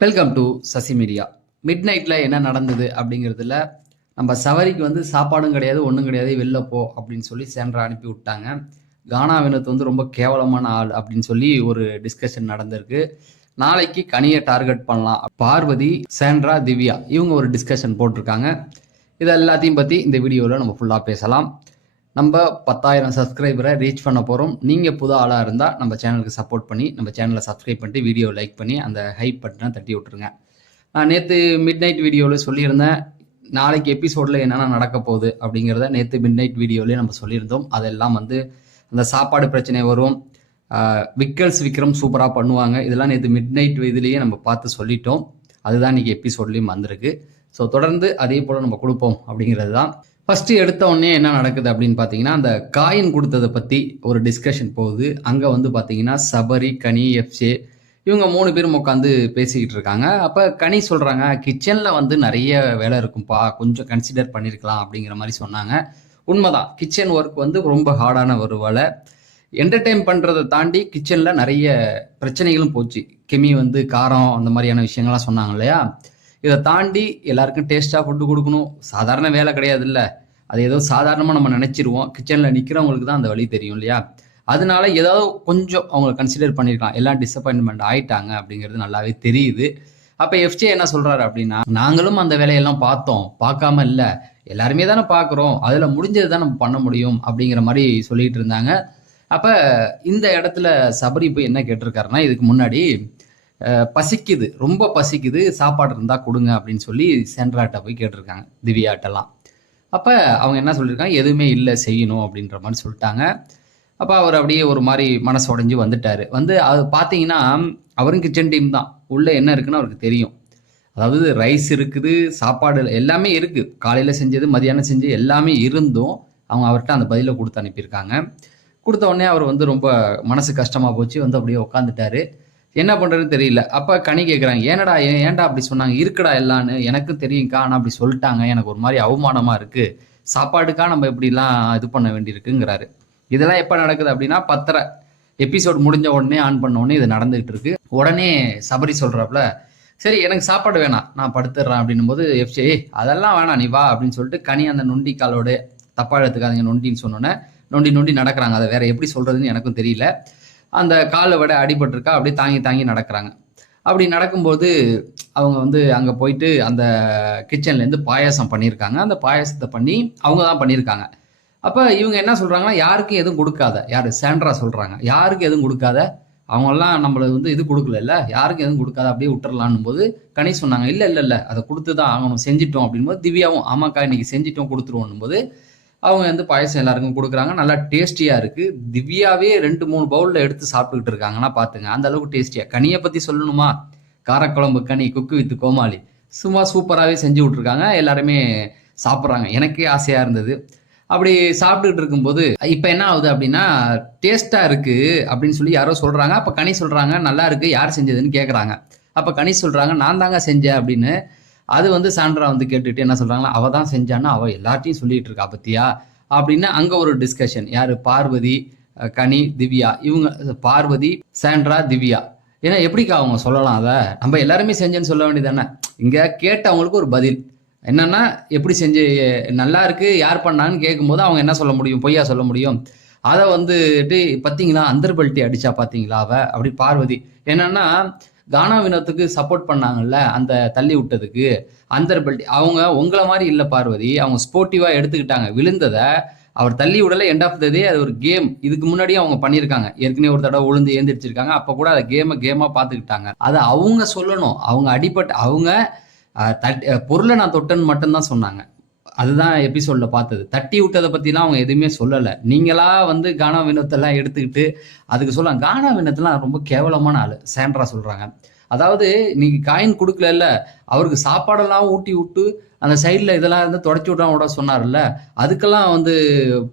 Welcome to Sasi Media. Mid நைட்டில் என்ன நடந்தது அப்படிங்கிறதுல நம்ம சவரிக்கு வந்து சாப்பாடும் கிடையாது, ஒன்றும் கிடையாது, வெளில போ அப்படின்னு சொல்லி சேண்ட்ரா அனுப்பி விட்டாங்க. கானா வினோத் வந்து ரொம்ப கேவலமான ஆள் அப்படின்னு சொல்லி ஒரு டிஸ்கஷன் நடந்திருக்கு. நாளைக்கு கனியை டார்கெட் பண்ணலாம். பார்வதி, சேண்ட்ரா, திவ்யா இவங்க ஒரு டிஸ்கஷன் போட்டிருக்காங்க. இது எல்லாத்தையும் பற்றி இந்த வீடியோவில் நம்ம ஃபுல்லாக பேசலாம். நம்ம 10,000 சப்ஸ்கிரைபரை ரீச் பண்ண போகிறோம். நீங்கள் புது ஆளாக இருந்தால் நம்ம சேனலுக்கு சப்போர்ட் பண்ணி நம்ம சேனலை சப்ஸ்கிரைப் பண்ணிட்டு வீடியோ லைக் பண்ணி அந்த ஹைப் பட்டனை தட்டி விட்டுருங்க. நான் நேற்று மிட் நைட் வீடியோவில் சொல்லியிருந்தேன், நாளைக்கு எபிசோடில் என்னென்ன நடக்க போகுது அப்படிங்கிறத நேற்று மிட் நைட் வீடியோலேயே நம்ம சொல்லியிருந்தோம். அதெல்லாம் வந்து அந்த சாப்பாடு பிரச்சனை வரும், விக்கல்ஸ் விக்ரம் சூப்பராக பண்ணுவாங்க, இதெல்லாம் நேற்று மிட் நைட் இதுலேயே நம்ம பார்த்து சொல்லிட்டோம். அதுதான் இன்றைக்கி எபிசோட்லேயும் வந்திருக்கு. ஸோ தொடர்ந்து அதே போல் நம்ம கொடுப்போம் அப்படிங்கிறது தான். ஃபஸ்ட்டு எடுத்த உடனே என்ன நடக்குது அப்படின்னு பார்த்தீங்கன்னா, அந்த காயின் கொடுத்ததை பற்றி ஒரு டிஸ்கஷன் போகுது. அங்கே வந்து பார்த்தீங்கன்னா சபரி, கனி, எஃப்ஜே இவங்க 3 பேரும் உட்காந்து பேசிக்கிட்டு இருக்காங்க. அப்போ கனி சொல்கிறாங்க, கிச்சனில் வந்து நிறைய வேலை இருக்கும்பா, கொஞ்சம் கன்சிடர் பண்ணியிருக்கலாம் அப்படிங்கிற மாதிரி சொன்னாங்க. உண்மைதான், கிச்சன் ஒர்க் வந்து ரொம்ப ஹார்டான ஒரு வேலை. என்டர்டெயின் பண்ணுறதை தாண்டி கிச்சனில் நிறைய பிரச்சனைகளும் போச்சு. கெமி வந்து காரம் அந்த மாதிரியான விஷயங்கள்லாம் சொன்னாங்க இல்லையா. இதை தாண்டி எல்லாருக்கும் டேஸ்ட்டாக ஃபுட்டு கொடுக்கணும், சாதாரண வேலை கிடையாது இல்லை. அது ஏதோ சாதாரணமாக நம்ம நினச்சிருவோம், கிச்சனில் நிற்கிறவங்களுக்கு தான் அந்த வழி தெரியும் இல்லையா. அதனால ஏதாவது கொஞ்சம் அவங்க கன்சிடர் பண்ணியிருக்கலாம். எல்லாம் டிசப்பாயின்மெண்ட் ஆயிட்டாங்க அப்படிங்கிறது நல்லாவே தெரியுது. அப்போ எஃப்ஜே என்ன சொல்கிறாரு அப்படின்னா, நாங்களும் அந்த வேலையெல்லாம் பார்த்தோம், பார்க்காம இல்லை, எல்லாருமே தானே பார்க்குறோம், அதில் முடிஞ்சது தான் நம்ம பண்ண முடியும் அப்படிங்கிற மாதிரி சொல்லிட்டு இருந்தாங்க. அப்போ இந்த இடத்துல சபரி போய் என்ன கேட்டிருக்காருன்னா, இதுக்கு முன்னாடி பசிக்குது, ரொம்ப பசிக்குது, சாப்பாடு இருந்தால் கொடுங்க அப்படின்னு சொல்லி சென்ட்ராட்ட போய் கேட்டிருக்காங்க, திவ்யாட்டெல்லாம். அப்போ அவங்க என்ன சொல்லியிருக்காங்க, எதுவுமே இல்லை செய்யணும் அப்படின்ற மாதிரி சொல்லிட்டாங்க. அப்போ அவர் அப்படியே ஒரு மாதிரி மனசு உடைஞ்சு வந்துட்டார். வந்து அது பார்த்தீங்கன்னா அவரும் கிச்சன் டீம் தான், உள்ளே என்ன இருக்குன்னு அவருக்கு தெரியும். அதாவது ரைஸ் இருக்குது, சாப்பாடு எல்லாமே இருக்குது, காலையில் செஞ்சது மதியானம் செஞ்சு எல்லாமே இருந்தும் அவங்க அவர்கிட்ட அந்த பதிலை கொடுத்து அனுப்பியிருக்காங்க. கொடுத்த உடனே அவர் வந்து ரொம்ப மனசு கஷ்டமாக போச்சு, வந்து அப்படியே உட்காந்துட்டாரு. என்ன பண்ணுறதுன்னு தெரியல. அப்போ கனி கேட்குறாங்க, ஏன்டா அப்படி சொன்னாங்க, இருக்குடா எல்லான்னு எனக்கும் தெரியும்க்கா, ஆனால் அப்படி சொல்லிட்டாங்க, எனக்கு ஒரு மாதிரி அவமானமாக இருக்குது, சாப்பாடுக்கா நம்ம இப்படிலாம் இது பண்ண வேண்டியிருக்குங்கிறாரு. இதெல்லாம் எப்போ நடக்குது அப்படின்னா 10:30 எபிசோட் முடிஞ்ச உடனே ஆன் பண்ண உடனே இது நடந்துகிட்டு இருக்கு. உடனே சபரி சொல்கிறாப்புல, சரி எனக்கு சாப்பாடு வேணாம், நான் படுத்துடுறேன் அப்படின்னும் போது எஃப்ஜே அதெல்லாம் வேணாம் நீ வா அப்படின்னு சொல்லிட்டு கனி அந்த நொண்டி காலோட, தப்பா எடுத்துக்காதீங்க நொண்டின்னு சொன்னோன்னே நொண்டி நொண்டி நடக்கிறாங்க. அதை வேற எப்படி சொல்றதுன்னு எனக்கும் தெரியல. அந்த காலை விட அடிபட்டிருக்கா, அப்படியே தாங்கி தாங்கி நடக்கிறாங்க. அப்படி நடக்கும்போது அவங்க வந்து அங்கே போயிட்டு அந்த கிச்சன்லேருந்து பாயாசம் பண்ணியிருக்காங்க. அந்த பாயாசத்தை பண்ணி அவங்க தான் பண்ணியிருக்காங்க. அப்போ இவங்க என்ன சொல்கிறாங்கன்னா, யாருக்கும் எதுவும் கொடுக்காத, யார் சாண்ட்ரா சொல்கிறாங்க, யாருக்கும் எதுவும் கொடுக்காத, அவங்கெல்லாம் நம்மளை வந்து இது கொடுக்கல, யாருக்கும் எதுவும் கொடுக்காத அப்படியே விட்டுறலான்னும் போது கனி சொன்னாங்க, இல்லை இல்லை இல்லை அதை கொடுத்து தான் ஆகணும், செஞ்சிட்டோம் அப்படின்போது திவ்யாவும் ஆமாக்கா இன்னைக்கு செஞ்சிட்டோம் கொடுத்துருவோம் போது அவங்க வந்து பாயசம் எல்லாருக்கும் கொடுக்குறாங்க. நல்லா டேஸ்டியாக இருக்குது. திவ்யாவே 2-3 பவுலில் எடுத்து சாப்பிட்டுக்கிட்டு இருக்காங்கன்னா பார்த்துங்க, அந்த அளவுக்கு டேஸ்டியாக. கனியை பற்றி சொல்லணுமா, காரக்குழம்பு கனி, குக்கு வித்து கோமாளி சும்மா சூப்பராகவே செஞ்சு விட்ருக்காங்க. எல்லாருமே சாப்பிட்றாங்க. எனக்கே ஆசையாக இருந்தது. அப்படி சாப்பிட்டுக்கிட்டு இருக்கும்போது இப்போ என்ன ஆகுது அப்படின்னா, டேஸ்ட்டாக இருக்குது அப்படின்னு சொல்லி யாரோ சொல்கிறாங்க. அப்போ கனி சொல்கிறாங்க, நல்லா இருக்குது, யார் செஞ்சதுன்னு கேட்குறாங்க. அப்போ கனி சொல்கிறாங்க, நான் தாங்க செஞ்சேன் அப்படின்னு. அது வந்து சாண்ட்ரா வந்து கேட்டுட்டு என்ன சொல்கிறாங்கன்னா, அவள் தான் செஞ்சான்னா அவள் எல்லாத்தையும் சொல்லிகிட்டு இருக்கா பத்தியா அப்படின்னு. அங்கே ஒரு டிஸ்கஷன், யார் பார்வதி, கனி, திவ்யா, இவங்க பார்வதி, சாண்ட்ரா, திவ்யா. ஏன்னா எப்படிக்கா அவங்க சொல்லலாம், அதை நம்ம எல்லாருமே செஞ்சேன்னு சொல்ல வேண்டியதானே. இங்கே கேட்டவங்களுக்கு ஒரு பதில் என்னன்னா, எப்படி செஞ்சு நல்லா இருக்கு யார் பண்ணான்னு கேட்கும்போது அவங்க என்ன சொல்ல முடியும், பொய்யா சொல்ல முடியும். அதை வந்துட்டு பார்த்தீங்களா அந்தர்பல்ட்டி அடிச்சா பார்த்தீங்களா அவ அப்படி பார்வதி. என்னன்னா கானா வினோத்துக்கு சப்போர்ட் பண்ணாங்கல்ல அந்த தள்ளி விட்டதுக்கு, அந்தர்பல்ட்டி அவங்க உங்களை மாதிரி இல்லை பார்வதி, அவங்க ஸ்போர்ட்டிவாக எடுத்துக்கிட்டாங்க. விழுந்ததை அவர் தள்ளி விடலை, எண்ட் ஆஃப் த டே அது ஒரு கேம். இதுக்கு முன்னாடியும் அவங்க பண்ணியிருக்காங்க, ஏற்கனவே ஒரு தடவை விழுந்து ஏந்திரிச்சிருக்காங்க. அப்போ கூட அதை கேமாக பார்த்துக்கிட்டாங்க. அதை அவங்க சொல்லணும். அவங்க அடிபட்டு அவங்க பொருளை நான் தொட்டேன்னு மட்டும்தான் சொன்னாங்க. அதுதான் எபிசோட்ல பார்த்தது. தட்டி விட்டதை பற்றிலாம் அவங்க எதுவுமே சொல்லலை. நீங்களா வந்து கானா வினோத்தெல்லாம் எடுத்துக்கிட்டு அதுக்கு சொல்லலாம். கானா வினோத்தெல்லாம் ரொம்ப கேவலமான ஆள் சாண்ட்ரா சொல்கிறாங்க. அதாவது நீங்க காயின் கொடுக்கல, அவருக்கு சாப்பாடெல்லாம் ஊட்டி விட்டு அந்த சைடில் இதெல்லாம் வந்து தொடச்சி விட சொன்னார்ல, அதுக்கெல்லாம் வந்து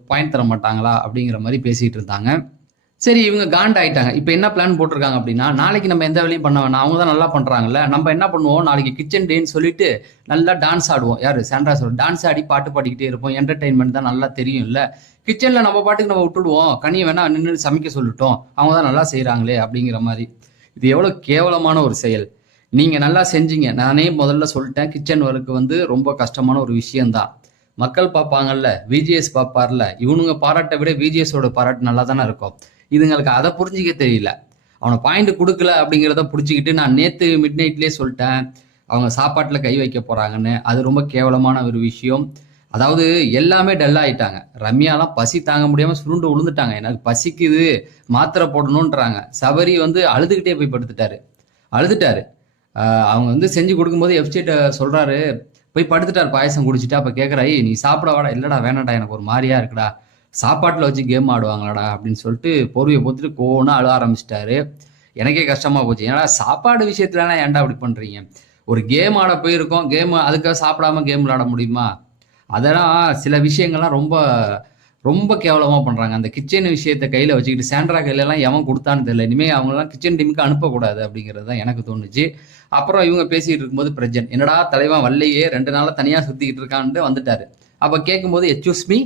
பாயிண்ட் தர மாட்டாங்களா அப்படிங்கிற மாதிரி பேசிகிட்டு இருந்தாங்க. சரி இவங்க காண்ட் ஆயிட்டாங்க. இப்போ என்ன பிளான் போட்டிருக்காங்க அப்படின்னா, நாளைக்கு நம்ம எந்த வேலையும் பண்ண வேணாம், அவங்க தான் நல்லா பண்ணுறாங்கல்ல, நம்ம என்ன பண்ணுவோம், நாளைக்கு கிச்சன் டேன்னு சொல்லிட்டு நல்லா டான்ஸ் ஆடுவோம். யார் சாண்ட்ரா சொல்லுவோம், டான்ஸ் ஆடி பாட்டு பாடிக்கிட்டே இருப்போம், என்டர்டெயின்மெண்ட் தான் நல்லா தெரியும் இல்லை, கிச்சனில் நம்ம பாட்டுக்கு நம்ம விட்டுடுவோம், கனியை வேணா நின்று சமைக்க சொல்லிட்டோம், அவங்க தான் நல்லா செய்கிறாங்களே அப்படிங்கிற மாதிரி. இது எவ்வளோ கேவலமான ஒரு செயல். நீங்க நல்லா செஞ்சீங்க. நானே முதல்ல சொல்லிட்டேன். கிச்சன் ஒர்க் வந்து ரொம்ப கஷ்டமான ஒரு விஷயம் தான். மக்கள் பார்ப்பாங்கல்ல, விஜிஎஸ் பார்ப்பார்ல. இவனுங்க பாராட்ட விட விஜிஎஸோட பாராட்டு நல்லா தானே இருக்கும். இதுங்களுக்கு அதை புரிஞ்சிக்க தெரியல. அவனை பாயிண்ட் கொடுக்கல அப்படிங்கிறத புடிச்சுக்கிட்டு நான் நேத்து மிட் நைட்லயே சொல்லிட்டேன். அவங்க சாப்பாட்டுல கை வைக்க போறாங்கன்னு. அது ரொம்ப கேவலமான ஒரு விஷயம். அதாவது எல்லாமே டல் ஆயிட்டாங்க. ரம்யாலாம் பசி தாங்க முடியாம சுருண்டு விழுந்துட்டாங்க. எனக்கு பசிக்குது, மாத்திரை போடணும்ன்றாங்க. சபரி வந்து அழுதுகிட்டே போய் படுத்துட்டாரு. அழுதுட்டாரு. அவங்க வந்து செஞ்சு கொடுக்கும்போது எஃப்சிட்ட சொல்றாரு, போய் படுத்துட்டாரு பாயசம் குடிச்சிட்டு. அப்ப கேட்கறா, "ஏய் நீ சாப்பிட வாடா." "இல்லடா வேணாடா, எனக்கு ஒரு மாதிரியா இருக்குடா. சாப்பாட்டுல வச்சு கேம் ஆடுவாங்களாடா" அப்படின்னு சொல்லிட்டு போர்வையை போத்துட்டு கோவம்னு அழ ஆரம்பிச்சிட்டாரு. எனக்கே கஷ்டமா போச்சு. ஏன்னா சாப்பாடு விஷயத்துலலாம் ஏன்டா அப்படி பண்றீங்க? ஒரு கேம் ஆட போயிருக்கோம். கேம் அதுக்காக சாப்பிடாம கேம் விளையாட முடியுமா? அதெல்லாம் சில விஷயங்கள்லாம் ரொம்ப ரொம்ப கேவலமா பண்றாங்க. அந்த கிச்சன் விஷயத்த கையில வச்சுக்கிட்டு சாண்ட்ரா கையில எல்லாம் எவன் கொடுத்தான்னு தெரியல. இனிமே அவங்கலாம் கிச்சன் டீமுக்கு அனுப்பக்கூடாது அப்படிங்கிறது தான் எனக்கு தோணுச்சு. அப்புறம் இவங்க பேசிட்டு இருக்கும்போது பிரஜன், என்னடா தலைவன் வல்லையே 2 நாளா தனியா சுத்திக்கிட்டு இருக்கான்ட்டு வந்துட்டாரு. அப்ப கேட்கும்போது எக்ஸ்கியூஸ் மீ,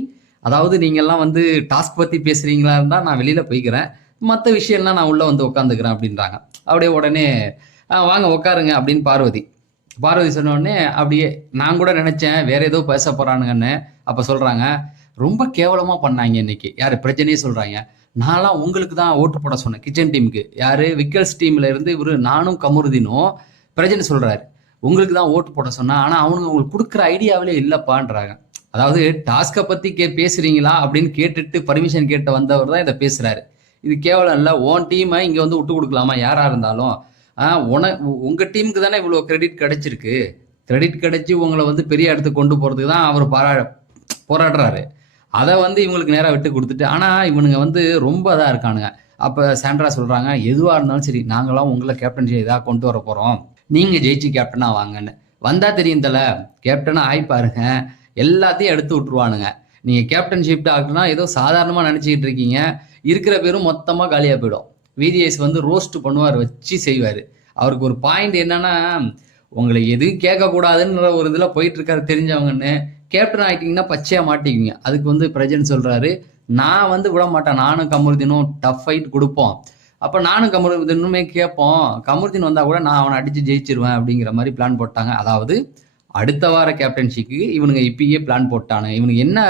அதாவது நீங்க எல்லாம் வந்து டாஸ்க் பத்தி பேசுறீங்களா இருந்தா நான் வெளியில போய்க்கிறேன். மத்த விஷயம்லாம் நான் உள்ள வந்து உட்காந்துக்கிறேன் அப்படின்றாங்க. அப்படியே உடனே வாங்க உட்காருங்க அப்படின்னு பார்வதி. பார்வதி சொன்ன உடனே அப்படியே நான் கூட நினைச்சேன் வேற ஏதோ பேச போறானுங்கன்னு. அப்ப சொல்றாங்க, ரொம்ப கேவலமா பண்ணாங்க இன்னைக்கு. யாரு பிரஜனையே சொல்றாங்க. நான்லாம் உங்களுக்கு தான் ஓட்டு போட சொன்னேன் கிச்சன் டீமுக்கு. யாரு விக்கல்ஸ் டீம்ல இருந்து இவரு நானும் கமருதீனும் பிரஜன் சொல்றாரு. உங்களுக்கு தான் ஓட்டு போட சொன்னா, ஆனா அவனுங்க உங்களுக்கு கொடுக்குற ஐடியாவிலே இல்லப்பான்றாங்க. அதாவது டாஸ்க பத்தி பேசுறீங்களா அப்படின்னு கேட்டுட்டு பர்மிஷன் கேட்டு வந்தவர் தான் இதை பேசுறாரு. இது கேவலம் இல்ல. உன் டீமை இங்க வந்து விட்டு கொடுக்கலாமா யாரா இருந்தாலும்? உங்க டீமுக்கு தானே இவ்வளவு கிரெடிட் கிடைச்சிருக்கு. கிரெடிட் கிடைச்சி உங்களை வந்து பெரிய இடத்துக்கு கொண்டு போறதுக்கு தான் அவர் போராடுறாரு. அதை வந்து இவங்களுக்கு நேரா விட்டு கொடுத்துட்டு, ஆனா இவனுங்க வந்து ரொம்ப இதா இருக்கானுங்க. அப்ப சாண்ட்ரா சொல்றாங்க, எதுவா இருந்தாலும் சரி நாங்களாம் உங்களை கேப்டன்சி இதா கொண்டு வர போறோம், நீங்க ஜெயிச்சு கேப்டனா வாங்கன்னு. வந்தா தெரியும் தல, கேப்டனா ஆய் பாருங்க, எல்லாத்தையும் எடுத்து விட்டுருவானுங்க. நீங்க கேப்டன்ஷிப் ஆகுனா ஏதோ சாதாரணமா நினைச்சுக்கிட்டு இருக்கீங்க. இருக்கிற பேரும் மொத்தமா காலியா போயிடும். விஜிஎஸ் வந்து ரோஸ்ட் பண்ணுவார், வச்சு செய்வாரு. அவருக்கு ஒரு பாயிண்ட் என்னன்னா, உங்களை எதுவும் கேட்கக்கூடாதுன்ற ஒரு இதுல போயிட்டு இருக்காரு தெரிஞ்சவங்கன்னு. கேப்டன் ஆயிட்டீங்கன்னா பச்சையா மாட்டிக்குவீங்க. அதுக்கு வந்து பிரஜன் சொல்றாரு, நான் வந்து விட மாட்டேன். நானும் கமருதீனும் டஃப் ஃபைட் கொடுப்போம். அப்ப நானும் கமருதீனுமே கேட்போம். கமருதீன் வந்தா கூட நான் அவனை அடிச்சு ஜெயிச்சிருவேன் அப்படிங்கிற மாதிரி பிளான் போட்டாங்க. அதாவது அடுத்த வார கேப்டன்ஷிக்கு இவனுங்க இப்பயே பிளான் போட்டானு. இவனுக்கு என்ன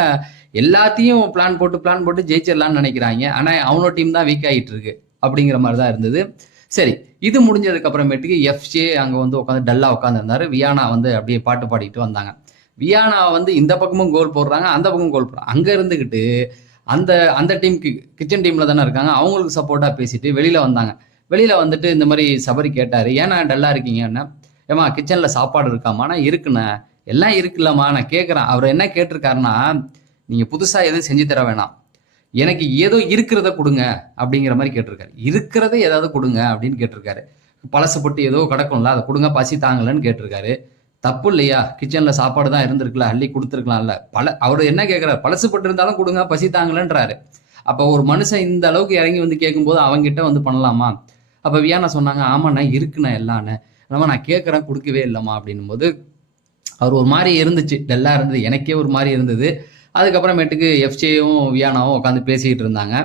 எல்லாத்தையும் பிளான் போட்டு ஜெயிச்சிடலாம்னு நினைக்கிறாங்க. ஆனா அவனோட டீம் தான் வீக் ஆகிட்டு இருக்கு அப்படிங்கிற மாதிரி தான் இருந்தது. சரி, இது முடிஞ்சதுக்கு அப்புறமேட்டுக்கு எஃப்ஜே அங்க வந்து உட்காந்து டல்லா உட்காந்து இருந்தாரு. வியானா வந்து அப்படியே பாட்டு பாடிட்டு வந்தாங்க. வியானா வந்து இந்த பக்கமும் கோல் போடுறாங்க, அந்த பக்கமும் கோல் போடுறாங்க. அங்க இருந்துகிட்டு அந்த அந்த டீமுக்கு கிச்சன் டீம்ல தானே இருக்காங்க, அவங்களுக்கு சப்போர்ட்டா பேசிட்டு வெளியில வந்தாங்க. வெளியில வந்துட்டு இந்த மாதிரி சபரி கேட்டாரு, ஏன்னா டல்லா இருக்கீங்கன்னா? ஏமா கிச்சன்ல சாப்பாடு இருக்காமா? நான் இருக்குண்ணே, எல்லாம் இருக்குல்லம்மா, நான் கேட்கறேன். அவர் என்ன கேட்டிருக்காருன்னா, நீங்க புதுசா எதுவும் செஞ்சு தர வேணாம், எனக்கு ஏதோ இருக்கிறத கொடுங்க அப்படிங்கிற மாதிரி கேட்டிருக்காரு. இருக்கிறத ஏதாவது கொடுங்க அப்படின்னு கேட்டிருக்காரு. பழசு போட்டு ஏதோ கிடக்கும்ல, அதை கொடுங்க, பசி தாங்கலன்னு கேட்டிருக்காரு. தப்பு இல்லையா? கிச்சன்ல சாப்பாடு தான் இருந்திருக்குல்ல, அள்ளி கொடுத்துருக்கலாம்ல. அவரு என்ன கேட்கிறாரு, பழசு போட்டு இருந்தாலும் கொடுங்க, பசி தாங்கலன்றாரு. அப்ப ஒரு மனுஷன் இந்த அளவுக்கு இறங்கி வந்து கேட்கும்போது அவங்கிட்ட வந்து பண்ணலாமா? அப்ப வியானா சொன்னாங்க, ஆமாண்ணா இருக்குண்ணா எல்லான்னு. நான் கேட்கறேன், கொடுக்கவே இல்லைம்மா அப்படின்னும் போது அவர் ஒரு மாதிரி இருந்துச்சு, டல்லா இருந்தது. எனக்கே ஒரு மாதிரி இருந்தது. அதுக்கப்புறமேட்டுக்கு எஃப்ஜேயும் வியானாவும் உட்காந்து பேசிக்கிட்டு இருந்தாங்க.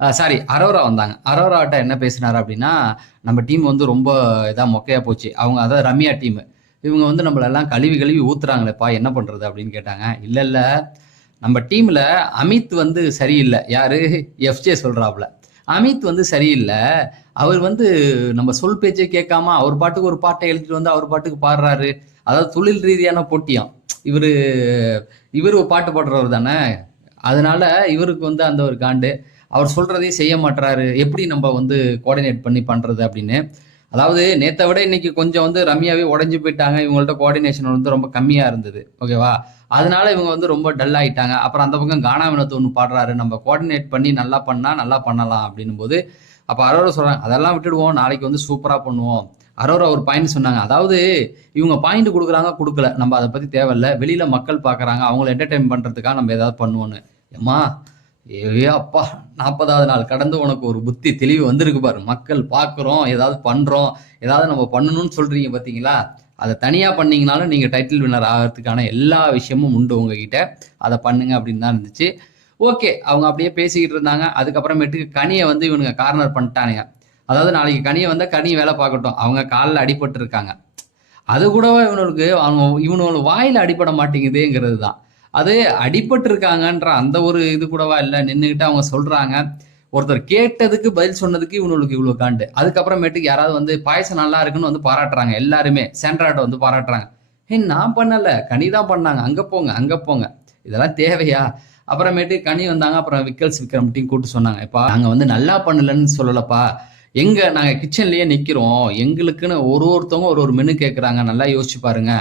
சாரி, அரோரா வந்தாங்க. அரோராட்ட என்ன பேசினாரு அப்படின்னா, நம்ம டீம் வந்து ரொம்ப இதா மொக்கையா போச்சு. அவங்க அதாவது ரம்யா டீம், இவங்க வந்து நம்மளெல்லாம் கழுவி கழுவி ஊத்துறாங்களேப்பா, என்ன பண்றது அப்படின்னு கேட்டாங்க. இல்ல இல்ல, நம்ம டீம்ல அமித் வந்து சரியில்லை. யாரு? எஃப்ஜே சொல்றாப்ல. அமித் வந்து சரியில்லை. அவர் வந்து நம்ம சொல் பேச்சை கேட்காம அவர் பாட்டுக்கு ஒரு பாட்டை எழுதிட்டு வந்து அவர் பாட்டுக்கு பாடுறாரு. அதாவது தொழில் ரீதியான போட்டியாம். இவரு இவரு பாட்டு பாடுறவர் தானே, அதனால இவருக்கு வந்து அந்த ஒரு காண்டு. அவர் சொல்றதையும் செய்ய மாட்டாரு, எப்படி நம்ம வந்து கோஆர்டினேட் பண்ணி பண்றது அப்படின்னு. அதாவது நேத்தை விட இன்னைக்கு கொஞ்சம் வந்து ரம்யாவே உடஞ்சு போயிட்டாங்க. இவங்கள்ட்ட கோஆர்டினேஷன் வந்து ரொம்ப கம்மியா இருந்தது. ஓகேவா? அதனால இவங்க வந்து ரொம்ப டல் ஆயிட்டாங்க. அப்புறம் அந்த பக்கம் கானா வினோத் ஒன்று பாடுறாரு, நம்ம கோஆர்டினேட் பண்ணி நல்லா பண்ணா நல்லா பண்ணலாம் அப்படின்னும் போது, அப்ப அரோரா சொல்றாங்க, அதெல்லாம் விட்டுடுவோம், நாளைக்கு வந்து சூப்பரா பண்ணுவோம். அரோரா ஒரு பாயிண்ட் சொன்னாங்க, அதாவது இவங்க பாயிண்ட் கொடுக்குறாங்க கொடுக்கல, நம்ம அதை பத்தி தேவையில்ல. வெளியில மக்கள் பாக்குறாங்க, அவங்களை என்டர்டைன் பண்றதுக்காக நம்ம ஏதாவது பண்ணுவோன்னு. ஏமா, ஏ அப்பா, 40வது நாள் கடந்து உனக்கு ஒரு புத்தி தெளிவு வந்திருக்கு பாரு. மக்கள் பாக்குறோம், ஏதாவது பண்றோம், ஏதாவது நம்ம பண்ணணும்னு சொல்றீங்க பாத்தீங்களா? அதை தனியா பண்ணீங்கனாலும் நீங்க டைட்டில் வின்னர் ஆகிறதுக்கான எல்லா விஷயமும் உண்டு உங்ககிட்ட, அதை பண்ணுங்க அப்படின்னு தான் இருந்துச்சு. ஓகே, அவங்க அப்படியே பேசிக்கிட்டு இருந்தாங்க. அதுக்கப்புறமேட்டுக்கு கனியை வந்து இவனுங்க கார்னர் பண்ணிட்டானுங்க. அதாவது நாளைக்கு கனியை வந்தால் கனி வேலை பார்க்கட்டும், அவங்க காலில் அடிபட்டு இருக்காங்க. அது கூடவா இவனோட வாயில அடிபட மாட்டேங்குதுங்கிறது தான். அது அடிபட்டு இருக்காங்கன்ற அந்த ஒரு இது கூடவா இல்லை, நின்றுக்கிட்டு அவங்க சொல்றாங்க. ஒருத்தர் கேட்டதுக்கு பதில் சொன்னதுக்கு இவனுக்கு இவ்வளோ காண்டு. அதுக்கப்புறமேட்டுக்கு யாராவது வந்து பாயசம் நல்லா இருக்குன்னு வந்து பாராட்டுறாங்க. எல்லாருமே சாண்ட்ராட்ட வந்து பாராட்டுறாங்க. நான் பண்ணல, கனி தான் பண்ணாங்க, அங்க போங்க அங்க போங்க. இதெல்லாம் தேவையா? அப்புறமேட்டு கனி வந்தாங்க. அப்புறம் விக்கல்ஸ் விக்ரம் டீம் கூப்பிட்டு சொன்னாங்க, இப்பா நாங்க வந்து நல்லா பண்ணலன்னு சொல்லலப்பா, நாங்க கிச்சன்லயே நிக்கிறோம், எங்களுக்குன்னு ஒருத்தவங்க ஒரு மெனு கேட்கறாங்க, நல்லா யோசிச்சு பாருங்க.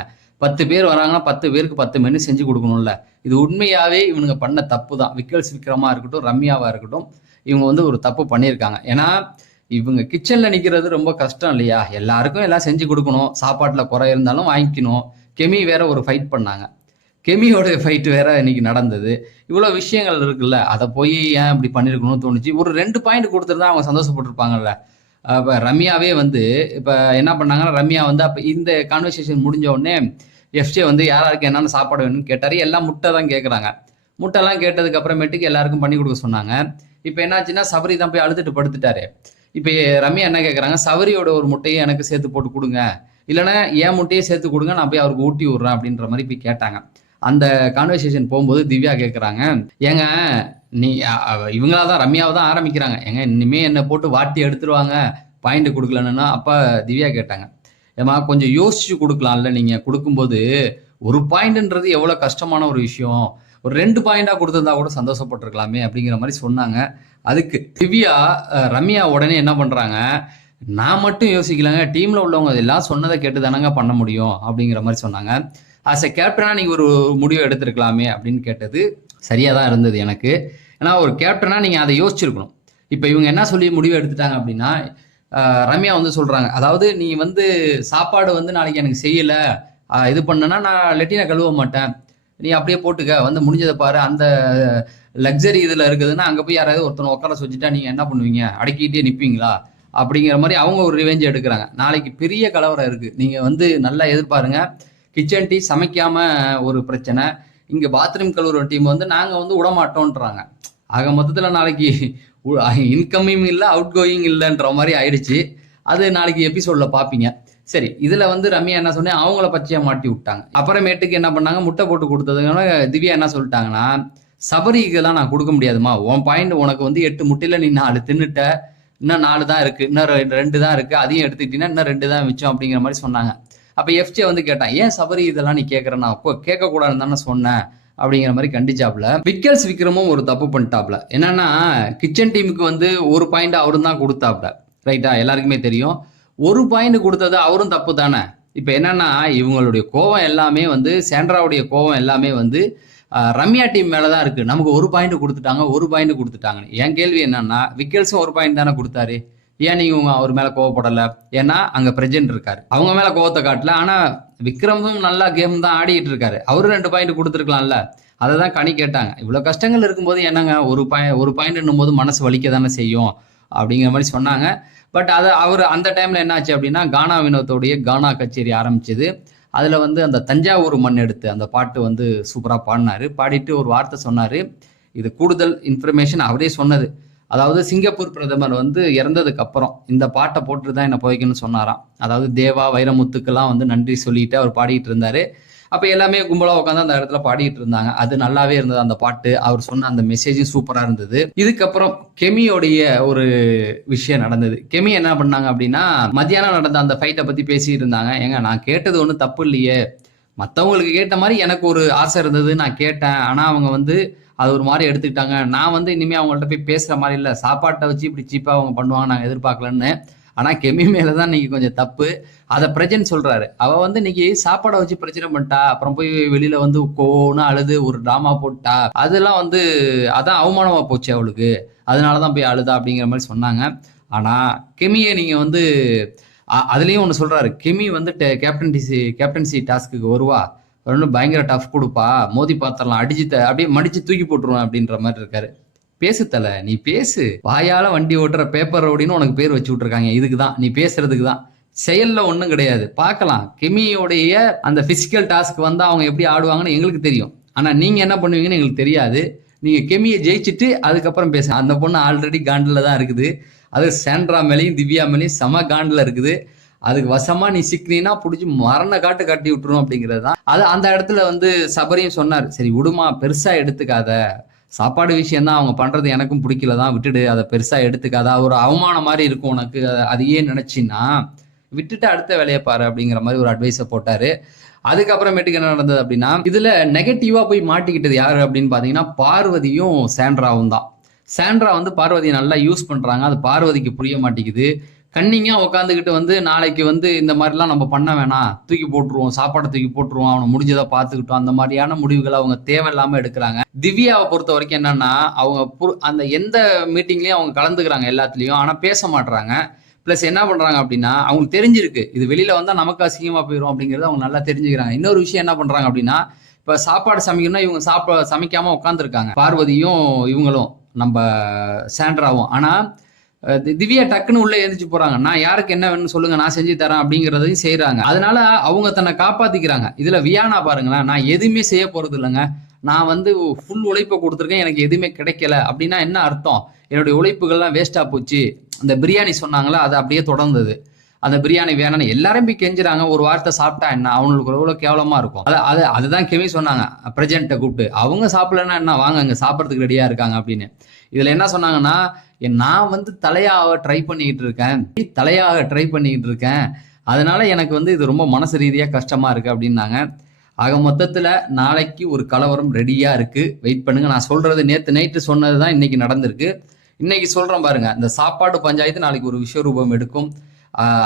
10 பேர் வராங்கன்னா 10 பேருக்கு 10 மெனு செஞ்சு கொடுக்கணும்ல. இது உண்மையாவே இவனுங்க பண்ண தப்பு தான். விக்கல்ஸ் விக்ரமா இருக்கட்டும், ரம்யாவா இருக்கட்டும், இவங்க வந்து ஒரு தப்பு பண்ணியிருக்காங்க. ஏன்னா இவங்க கிச்சன்ல நிக்கிறது ரொம்ப கஷ்டம் இல்லையா? எல்லாருக்கும் எல்லாம் செஞ்சு கொடுக்கணும், சாப்பாட்டுல குறை இருந்தாலும் வாங்கிக்கணும். கெமி வேற ஒரு ஃபைட் பண்ணாங்க, கெமியோட ஃபைட் வேற இன்னைக்கு நடந்தது. இவ்வளவு விஷயங்கள் இருக்குல்ல, அதை போய் ஏன் இப்படி பண்ணிருக்கணும்னு தோணுச்சு. ஒரு 2 பாயிண்ட் கொடுத்துருந்தா அவங்க சந்தோஷப்பட்டிருப்பாங்கல்ல. இப்போ ரம்யாவே வந்து இப்போ என்ன பண்ணாங்கன்னா, ரம்யா வந்து அப்போ இந்த கான்வர்சேஷன் முடிஞ்ச உடனே எஃப்ஜே வந்து யாராருக்கு என்னென்ன சாப்பாடு வேணும்னு கேட்டார். எல்லாம் முட்டை தான் கேட்குறாங்க. முட்டைலாம் கேட்டதுக்கு அப்புறமேட்டுக்கு எல்லாருக்கும் பண்ணி கொடுக்க சொன்னாங்க. இப்போ என்னாச்சுன்னா, சபரி தான் போய் அழுதுட்டு படுத்துட்டாரு. இப்போ ரம்யா என்ன கேட்குறாங்க, சபரியோட ஒரு முட்டையை எனக்கு சேர்த்து போட்டு கொடுங்க, இல்லைன்னா என் முட்டையை சேர்த்து கொடுங்க, நான் போய் அவருக்கு ஊட்டி விட்றேன் அப்படின்ற மாதிரி போய் கேட்டாங்க. அந்த கான்வர்சேஷன் போகும்போது திவ்யா கேட்குறாங்க, ஏங்க நீ இவங்களா தான் ரம்யாவை தான் ஆரம்பிக்கிறாங்க, ஏங்க இனிமே என்னை போட்டு வாட்டி எடுத்துருவாங்க பாயிண்ட் கொடுக்கலன்னா. அப்போ திவ்யா கேட்டாங்க, ஏமா கொஞ்சம் யோசிச்சு கொடுக்கலாம்ல, நீங்கள் கொடுக்கும்போது ஒரு பாயிண்ட்ன்றது எவ்வளோ கஷ்டமான ஒரு விஷயம், ஒரு 2 பாயிண்டா கொடுத்துருந்தா கூட சந்தோஷப்பட்டிருக்கலாமே அப்படிங்கிற மாதிரி சொன்னாங்க. அதுக்கு திவ்யா ரம்யா உடனே என்ன பண்றாங்க, நான் மட்டும் யோசிக்கலங்க, டீம்ல உள்ளவங்க எல்லாம் சொன்னதை கேட்டு தானங்க பண்ண முடியும் அப்படிங்கிற மாதிரி சொன்னாங்க. ஆஸ் எ கேப்டனா நீங்க ஒரு முடிவு எடுத்திருக்கலாமே அப்படின்னு கேட்டது சரியா தான் இருந்தது எனக்கு. ஏன்னா ஒரு கேப்டனா நீங்க அதை யோசிச்சிருக்கணும். இப்ப இவங்க என்ன சொல்லி முடிவு எடுத்துட்டாங்க அப்படின்னா, ரம்யா வந்து சொல்றாங்க, அதாவது நீ வந்து சாப்பாடு வந்து நாளைக்கு எனக்கு செய்யல, இது பண்ணனா நான் லெட்டினை கழுவ மாட்டேன், நீ அப்படியே போட்டுக்க, வந்து முடிஞ்சதை பாரு, அந்த லக்ஸரி இதுல இருக்குதுன்னா அங்க போய் யாராவது ஒருத்தனை உட்கார வச்சுட்டா நீங்க என்ன பண்ணுவீங்க, அடக்கிட்டே நிப்பீங்களா அப்படிங்கிற மாதிரி அவங்க ஒரு ரிவெஞ்ச் எடுக்கிறாங்க. நாளைக்கு பெரிய கலவரம் இருக்கு, நீங்க வந்து நல்லா எதிர்பாருங்க. கிச்சன் டீ சமைக்காம ஒரு பிரச்சனை, இங்க பாத்ரூம் கழுவுற டீம் வந்து நாங்க வந்து விடமாட்டோன்றாங்க. ஆக மொத்தத்துல நாளைக்கு இன்கமிங் இல்லை அவுட் கோயிங் இல்லைன்ற மாதிரி ஆயிடுச்சு. அது நாளைக்கு எபிசோட்ல பாப்பீங்க. சரி, இதுல வந்து ரம்யா என்ன சொன்னேன், அவங்கள பச்சையா மாட்டி விட்டாங்க. அப்புறமேட்டுக்கு என்ன பண்ணாங்க, முட்டை போட்டு கொடுத்ததுனால திவ்யா என்ன சொல்லிட்டாங்கன்னா, சபரிக்கெல்லாம் நான் கொடுக்க முடியாதுமா, உன் பாயிண்ட் உனக்கு வந்து 8 முட்டையில நீ 4 தின்னுட்ட, இன்னும் 4 தான் இருக்கு, இன்னும் 2 தான் இருக்கு, அதையும் எடுத்துக்கிட்டீங்கன்னா இன்னும் 2 தான் மிச்சம் அப்படிங்கிற மாதிரி சொன்னாங்க. அப்ப எஃப்ஜே வந்து கேட்டான், ஏன் சபரி இதெல்லாம் நீ கேட்கறனா, கேட்க கூடாதுன்னு தானே சொன்னேன் அப்படிங்கிற மாதிரி கண்டிச்சாப்ல. விக்கல்ஸ் விக்ரமும் ஒரு தப்பு பண்ணிட்டாப்ல. என்னன்னா கிச்சன் டீமுக்கு வந்து ஒரு பாயிண்ட் அவரும் தான் கொடுத்தாப்ல, ரைட்டா, எல்லாருக்குமே தெரியும். ஒரு பாயிண்ட் கொடுத்தது அவரும் தப்பு தானே. இப்ப என்னன்னா இவங்களுடைய கோவம் எல்லாமே வந்து, சாண்ட்ராவுடைய கோவம் எல்லாமே வந்து ரம்யா டீம் மேலதான் இருக்கு. நமக்கு ஒரு பாயிண்ட் கொடுத்துட்டாங்க, ஒரு பாயிண்ட் கொடுத்துட்டாங்க. என் கேள்வி என்னன்னா, விக்கல்ஸும் ஒரு பாயிண்ட் தானே கொடுத்தாரு, ஏன் நீங்க அவர் மேல கோவப்படல? ஏன்னா அங்க பிரஜென்ட் இருக்காரு, அவங்க மேல கோவத்தை காட்டல. ஆனா விக்ரமும் நல்லா கேம் தான் ஆடிட்டு இருக்காரு, அவரு 2 பாயிண்ட் கொடுத்துருக்கலாம்ல. அதை தான் கனி கேட்டாங்க. இவ்வளவு கஷ்டங்கள் இருக்கும்போது என்னங்க ஒரு பாயிண்ட் போது மனசு வலிக்க தானே செய்யும் அப்படிங்கிற மாதிரி சொன்னாங்க. பட் அது அவர் அந்த டைம்ல என்னாச்சு அப்படின்னா, கானா வினோத்தோடைய கானா கச்சேரி ஆரம்பிச்சது. அதுல வந்து அந்த தஞ்சாவூர் மண் எடுத்து அந்த பாட்டு வந்து சூப்பரா பாடினாரு. பாடிட்டு ஒரு வார்த்தை சொன்னாரு, இது கூடுதல் இன்ஃபர்மேஷன் அவரே சொன்னது. அதாவது சிங்கப்பூர் பிரதமர் வந்து இறந்ததுக்கு அப்புறம் இந்த பாட்டை போட்டு தான் என்ன புதைக்கணும்னு சொன்னாராம். அதாவது தேவா வைரமுத்துக்கெல்லாம் வந்து நன்றி சொல்லிட்டு அவர் பாடிட்டு இருந்தாரு. அப்ப எல்லாமே கும்பலா உட்காந்து அந்த இடத்துல பாடிட்டு இருந்தாங்க. அது நல்லாவே இருந்தது அந்த பாட்டு, அவர் சொன்ன அந்த மெசேஜும் சூப்பரா இருந்தது. இதுக்கப்புறம் கெமியோடைய ஒரு விஷயம் நடந்தது. கெமி என்ன பண்ணாங்க அப்படின்னா, மத்தியானம் நடந்த அந்த ஃபைட்டை பத்தி பேசிட்டு இருந்தாங்க. ஏங்க நான் கேட்டது ஒன்றும் தப்பு இல்லையே, மற்றவங்களுக்கு கேட்ட மாதிரி எனக்கு ஒரு ஆசை இருந்தது, நான் கேட்டேன், ஆனா அவங்க வந்து அது ஒரு மாதிரி எடுத்துக்கிட்டாங்க. நான் வந்து இனிமே அவங்கள்ட்ட போய் பேசுற மாதிரி இல்லை, சாப்பாட்டை வச்சு இப்படி சீப்பா அவங்க பண்ணுவாங்க நாங்கள் எதிர்பார்க்கலன்னு. ஆனா கெமி மேலதான் இன்னைக்கு கொஞ்சம் தப்பு. அதை பிரஜன் சொல்றாரு, அவ வந்து இன்னைக்கு சாப்பாடை வச்சு பிரச்சனை பண்ணிட்டா, அப்புறம் போய் வெளியில வந்து கோன்னு அழுது ஒரு டிராமா போட்டா, அதெல்லாம் வந்து அதான் அவமானமா போச்சு அவளுக்கு, அதனாலதான் போய் அழுதா அப்படிங்கிற மாதிரி சொன்னாங்க. ஆனா கெமியை நீங்க வந்து அதுலயும் ஒண்ணு சொல்றாரு, கெமி வந்து கேப்டன்சி டாஸ்க்கு வருவா, பயங்கர டஃப் கொடுப்பா, மோதி பாத்திரலாம், அடிச்சு அப்படியே மடிச்சு தூக்கி போட்டுருவேன் அப்படின்ற மாதிரி இருக்காரு. பேசு தல, நீ பேசு, வாயால வண்டி ஓட்டுற பேப்பர் ரோடின்னு உனக்கு பேர் வச்சு விட்டுருக்காங்க, இதுக்குதான், நீ பேசுறதுக்கு தான், செயல்ல ஒண்ணும் கிடையாது. பார்க்கலாம், கெமியோடைய அந்த பிசிக்கல் டாஸ்க் வந்து அவங்க எப்படி ஆடுவாங்கன்னு எங்களுக்கு தெரியும், ஆனா நீங்க என்ன பண்ணுவீங்கன்னு எங்களுக்கு தெரியாது. நீங்க கெமியை ஜெயிச்சுட்டு அதுக்கப்புறம் பேசுங்க. அந்த பொண்ணு ஆல்ரெடி காண்டில் தான் இருக்குது, அது சாண்ட்ரா மேலேயும் திவ்யா மேலேயும் செம காண்டில் இருக்குது. அதுக்கு வசமா நீ சிக்கினா பிடிச்சி மரண காட்டி விட்டுரும் அப்படிங்கிறது தான். அது அந்த இடத்துல வந்து சபரியும் சொன்னார், சரி விடுமா, பெருசா எடுத்துக்காத, சாப்பாடு விஷயம் தான், அவங்க பண்றது எனக்கும் பிடிக்கல தான், விட்டுடு, அதை பெருசா எடுத்துக்காத, ஒரு அவமானம் மாதிரி இருக்கும் உனக்கு, அதையே நினைச்சின்னா விட்டுட்டு அடுத்த வேலையை பாரு அப்படிங்கிற மாதிரி ஒரு அட்வைஸை போட்டாரு. அதுக்கப்புறமேட்டுக்கு என்ன நடந்தது அப்படின்னா, இதுல நெகட்டிவா போய் மாட்டிக்கிட்டது யாரு அப்படின்னு பாத்தீங்கன்னா பார்வதியும் சாண்ட்ராவும் தான். சாண்ட்ரா வந்து பார்வதியை நல்லா யூஸ் பண்றாங்க, அது பார்வதிக்கு புரிய மாட்டேங்குது. கண்ணிங்கா உட்காந்துக்கிட்டு வந்து நாளைக்கு வந்து இந்த மாதிரிலாம் நம்ம பண்ண வேணாம், தூக்கி போட்டுருவோம், சாப்பாடை தூக்கி போட்டுருவோம், அவனை முடிஞ்சதை பார்த்துக்கிட்டோம், அந்த மாதிரியான முடிவுகளை அவங்க தேவையில்லாம எடுக்கிறாங்க. திவ்யாவை பொறுத்த வரைக்கும் என்னன்னா, அவங்க அந்த எந்த மீட்டிங்லயும் அவங்க கலந்துக்கிறாங்க எல்லாத்துலயும், ஆனா பேச மாட்றாங்க. பிளஸ் என்ன பண்றாங்க அப்படின்னா, அவங்களுக்கு தெரிஞ்சிருக்கு இது வெளியில வந்தா நமக்கு அசிங்கமா போயிடும் அப்படிங்கறது அவங்க நல்லா தெரிஞ்சுக்கிறாங்க. இன்னொரு விஷயம் என்ன பண்றாங்க அப்படின்னா, இப்ப சாப்பாடு சமைக்கணும்னா இவங்க சமைக்காம உட்காந்துருக்காங்க, பார்வதியும் இவங்களும் நம்ம சாண்ட்ராவும். ஆனா திவ்யா டக்குன்னு உள்ள எழுந்திரிச்சு போறாங்க, நான் யாருக்கு என்ன வேணும்னு சொல்லுங்க, நான் செஞ்சு தரேன் அப்படிங்கிறதையும் செய்யறாங்க. அதனால அவங்க தன்னை காப்பாத்திக்கிறாங்க. இதுல வியானா பாருங்களேன், நான் எதுவுமே செய்ய போறது இல்லைங்க, நான் வந்து ஃபுல் உழைப்பை கொடுத்துருக்கேன், எனக்கு எதுவுமே கிடைக்கல அப்படின்னா என்ன அர்த்தம், என்னுடைய உழைப்புகள்லாம் வேஸ்டா போச்சு. அந்த பிரியாணி சொன்னாங்களா, அது அப்படியே தொடர்ந்தது. அந்த பிரியாணி வேணும்னு எல்லாரும் போய் கெஞ்சுறாங்க, ஒரு வார்த்தை சாப்பிட்டா என்ன, அவங்களுக்கு எவ்வளவு கேவலமா இருக்கும். அதுதான் கெமி சொன்னாங்க பிரசிடென்ட்டை கூப்பிட்டு, அவங்க சாப்பிடலன்னா என்ன, வாங்க அங்க சாப்பிட்றதுக்கு ரெடியா இருக்காங்க அப்படின்னு. இதுல என்ன சொன்னாங்கன்னா, நான் வந்து தலையாக ட்ரை பண்ணிக்கிட்டு இருக்கேன், அதனால எனக்கு வந்து இது ரொம்ப மனசு ரீதியா கஷ்டமா இருக்கு அப்படின்னாங்க. ஆக மொத்தத்துல நாளைக்கு ஒரு கலவரம் ரெடியா இருக்கு, வெயிட் பண்ணுங்க. நான் சொல்றது நேத்து நைட்டு சொன்னதுதான் இன்னைக்கு நடந்திருக்கு. இன்னைக்கு சொல்றேன் பாருங்க, இந்த சாப்பாடு பஞ்சாயத்து நாளைக்கு ஒரு விஸ்வரூபம் எடுக்கும்.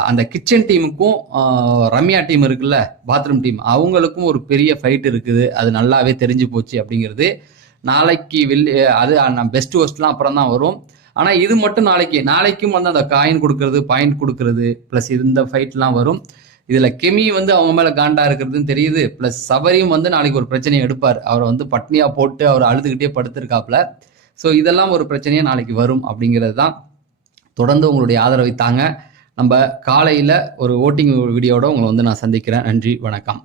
அந்த கிச்சன் டீமுக்கும் ரம்யா டீம் இருக்குல்ல, பாத்ரூம் டீம், அவங்களுக்கும் ஒரு பெரிய ஃபைட் இருக்குது. அது நல்லாவே தெரிஞ்சு போச்சு அப்படிங்கிறது. நாளைக்கு அது பெஸ்ட் ஒஸ்ட்லாம் அப்புறம் தான் வரும். ஆனா இது மட்டும் நாளைக்கும் வந்து அந்த காயின் கொடுக்கறது, பாயிண்ட் கொடுக்கறது, பிளஸ் இந்த ஃபைட்லாம் வரும். இதுல கெமி வந்து அவங்க மேல காண்டா இருக்கிறதுன்னு தெரியுது. பிளஸ் சபரியும் வந்து நாளைக்கு ஒரு பிரச்சனையை எடுப்பார், அவரை வந்து பட்னியா போட்டு அவர் அழுதுகிட்டே படுத்திருக்காப்ல. ஸோ இதெல்லாம் ஒரு பிரச்சனையா நாளைக்கு வரும் அப்படிங்கிறது தான். தொடர்ந்து உங்களுடைய ஆதரவை தாங்க. நம்ம காலையில ஒரு ஓட்டிங் வீடியோட உங்களை வந்து நான் சந்திக்கிறேன். நன்றி, வணக்கம்.